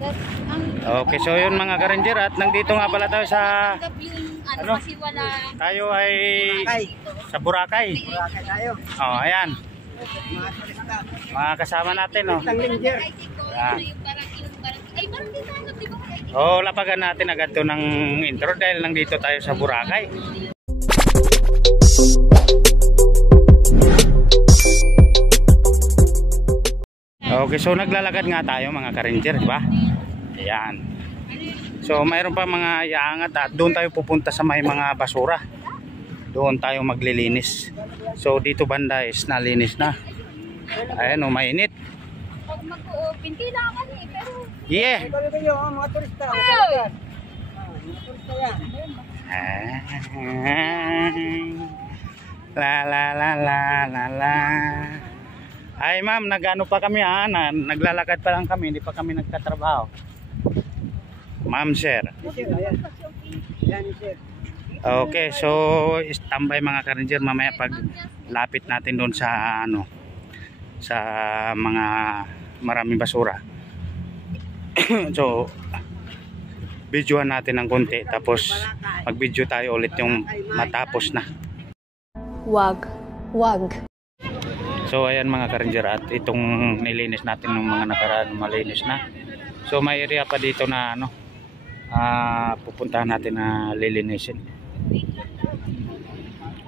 Okay, so yun mga ka-ranger, at nandito nga pala tayo sa ano? Tayo ay sa Boracay. Boracay tayo. Oh, ayan. Mga turista. Mga kasama natin, oh. Ang ranger. Oh, lapagan natin agad to ng intro dahil nandito tayo sa Boracay. Okay, so naglalakad nga tayo mga ka-ranger, ba? Ayan. So mayroon pa mga iaangat at doon tayo pupunta sa may mga basura. Doon tayo maglilinis. So dito banda is nalinis na. Ayan, oh, mainit. Pag mag-open, kailangan eh, pero... Yeah. Ito kayo, mga turista. Mga turista yan. La la la la la la. Ay ma'am, nagano pa kami naglalakad pa lang kami, hindi pa kami nagtatrabaho. Ma'am sir. Yan, sir. Okay, so standby mga ka-ranger, mamaya pag lapit natin doon sa ano, sa mga maraming basura. So videohan natin ng konti, tapos mag-video tayo ulit yung matapos na. Wag. So ayan mga ka-ranger, at itong nilinis natin ng mga nakaraan, malinis na. So may area pa dito na ano, pupuntahan natin na lilinisin.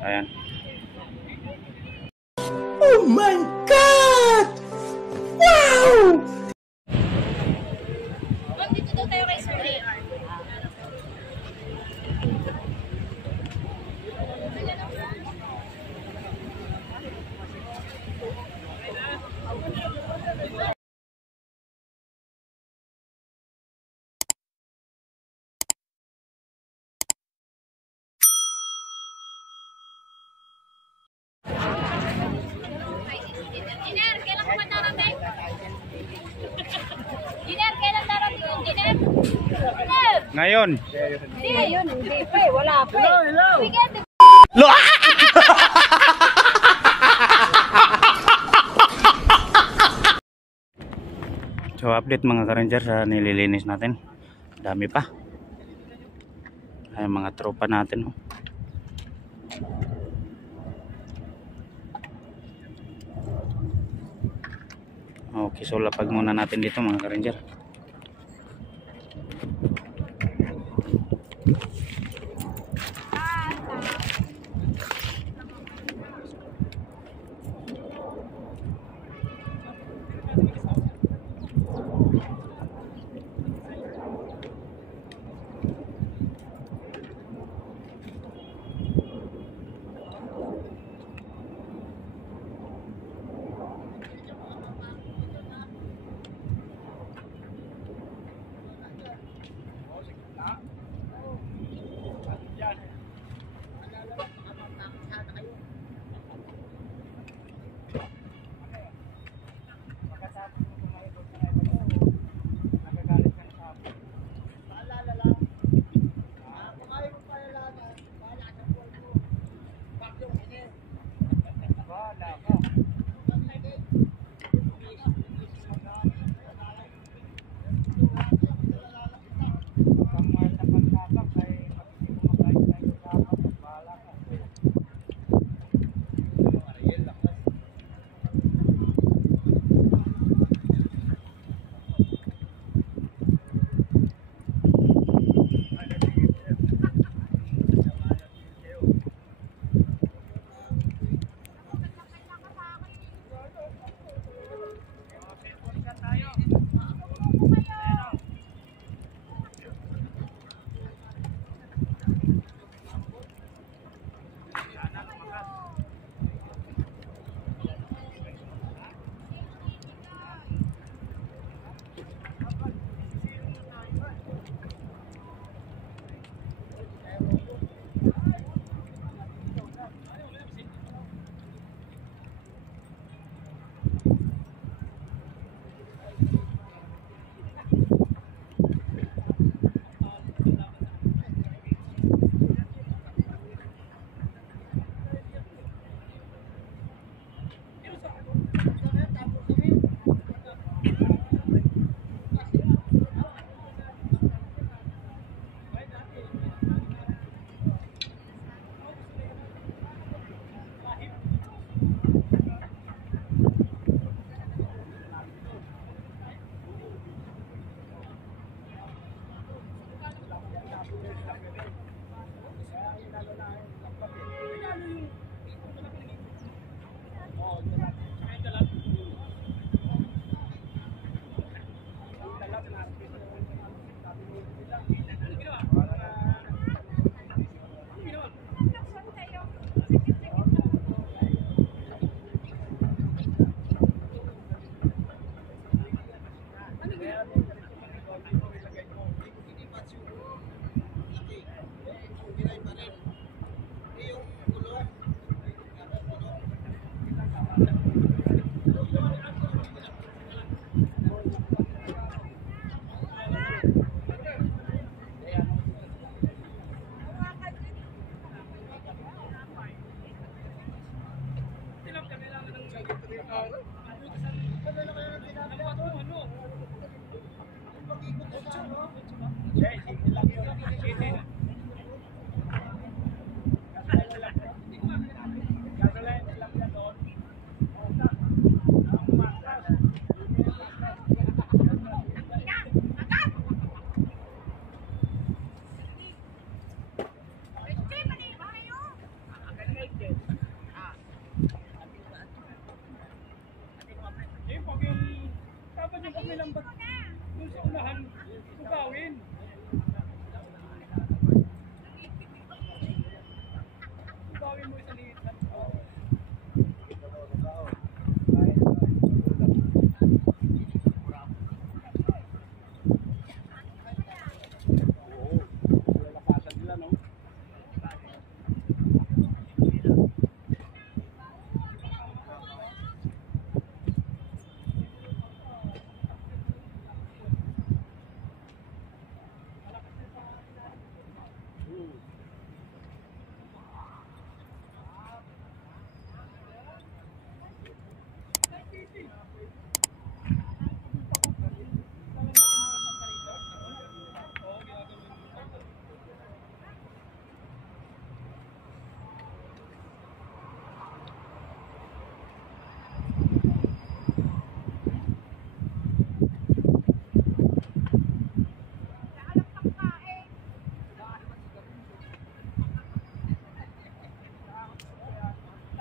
Ayan. Oh my God! Wow! Dito daw tayo kay Sir Ray. Engineer, kailan ka darating? Engineer, kailan darating? Engineer? Engineer! Ngayon. Hindi pa eh, wala pa eh. Hello. Weekend. So update mga ka-ranger sa nililinis natin. Dami pa. Ay mga tropa natin, oh. Okay, so lapag muna natin dito mga ka-ranger.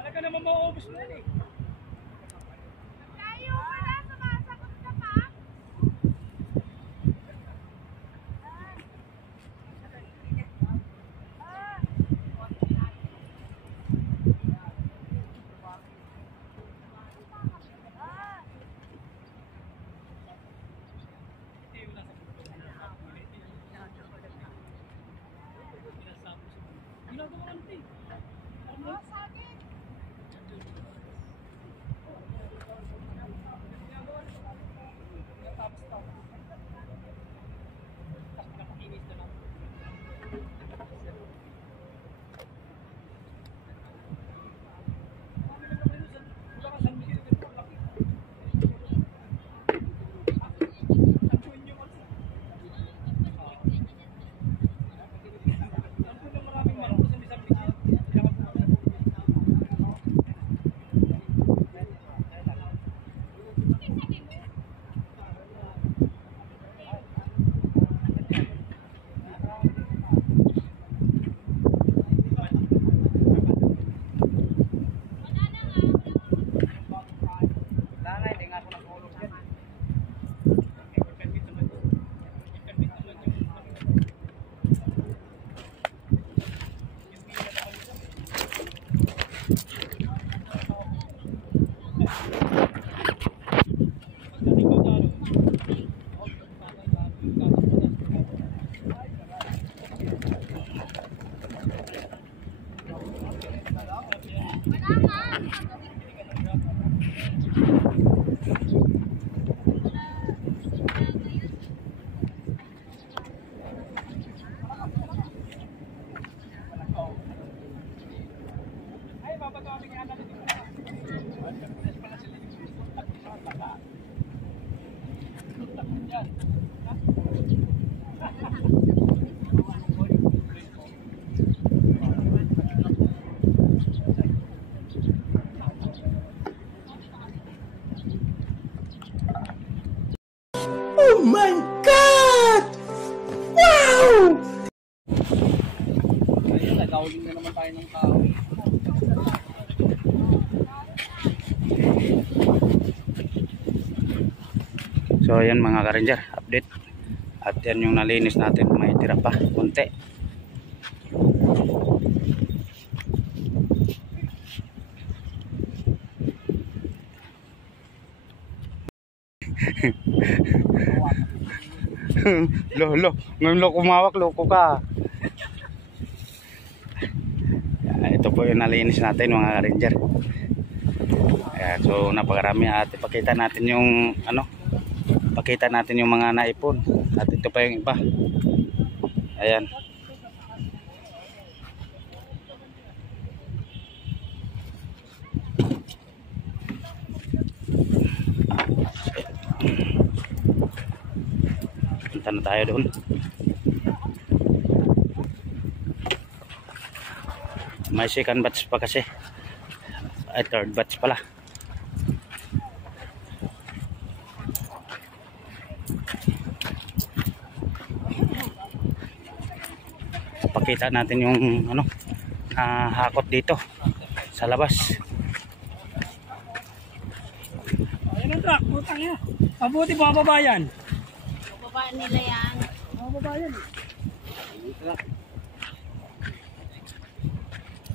Talaga naman mauubos na yan eh. Tayo, wala. Sumasagot ka pa. Oh my God! Wow! Nagkauling na naman tayo ng tao. So ayan mga ka-ranger, update. At yan yung nalinis natin, may tira pa konti. Ngayon lo kumawak, loko ka. Ito po yung nalinis natin mga ka-ranger. Ayan, so napakarami at ipakita natin yung ano, pakita natin yung mga naipon. At ito pa yung iba. Ayan. Punta na tayo doon. May second batch pa kasi. Ay, third batch pala. Pakita natin yung ano, hakot dito sa labas. Ayun ang truck, putang niya. Mabuti bababa yan. Babaan nila yan. Bababa yan.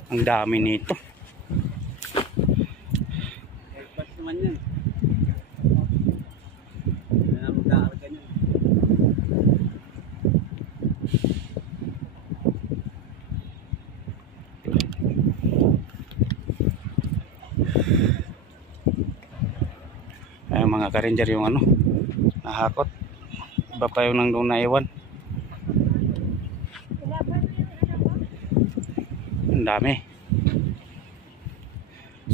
Ang dami nito. Expert naman yan. Yan ang magkakarga niyan. Ay, mga ka-ranger yung ano, nahakot. Iba pa yung nang doon naiwan. Ang dami.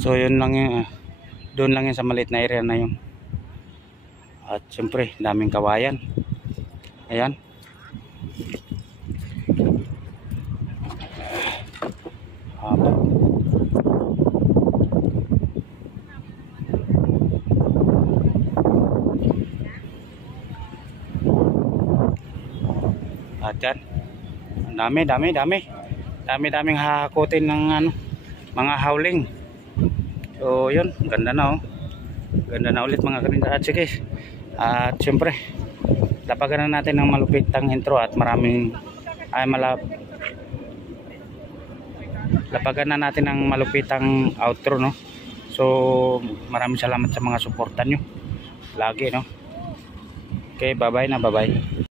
So yun lang yung doon lang yun sa maliit na area na yun. At siyempre daming kawayan. Ayan. Haba. At yan, ang daming hahakutin ng ano, mga howling. So yun, ganda na oh. Ganda na ulit mga ka-ranger. At sige, at syempre lapagan na natin ng malupitang intro at maraming lapagan na natin ng malupitang outro, no. So maraming salamat sa mga suportan nyo lagi, no. Okay, bye bye na, bye bye.